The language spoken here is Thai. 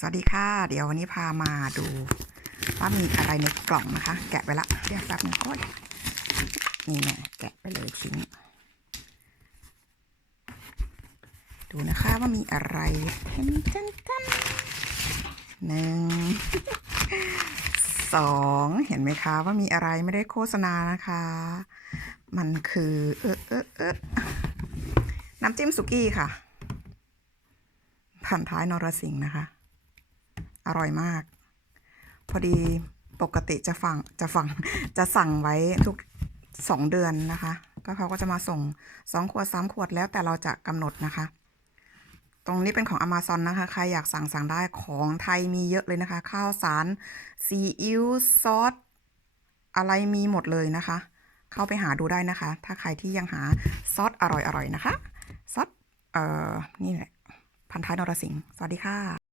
สวัสดีค่ะ เดี๋ยววันนี้พามาดูว่ามีอะไรในกล่องนะคะ แกะไปละเดี๋ยวแป๊บนึงโอ้ยนี่แน่แกะไปเลยทิ้งดูนะคะว่ามีอะไรเห็นจันจันหนึ่งสองเห็นไหมคะว่ามีอะไรไม่ได้โฆษณานะคะ มันคือ เออเออเออน้ำจิ้มสุกี้ค่ะพันท้ายนรสิงห์นะคะ อร่อยมาก พอดีปกติจะฟังจะฟังจะสั่งไว้ทุกสองเดือนนะคะ ก็เขาก็จะมาส่งสองขวดสามขวดแล้วแต่เราจะกำหนดนะคะ ตรงนี้เป็นของ Amazon นะคะ ใครอยากสั่งสั่งได้ของไทยมีเยอะเลยนะคะ ข้าวสารซีอิ๊วซอสอะไรมีหมดเลยนะคะ เข้าไปหาดูได้นะคะ ถ้าใครที่ยังหาซอสอร่อยๆนะคะ ซอสเอ่อ นี่แหละ พันท้ายนรสิงห์สวัสดีค่ะ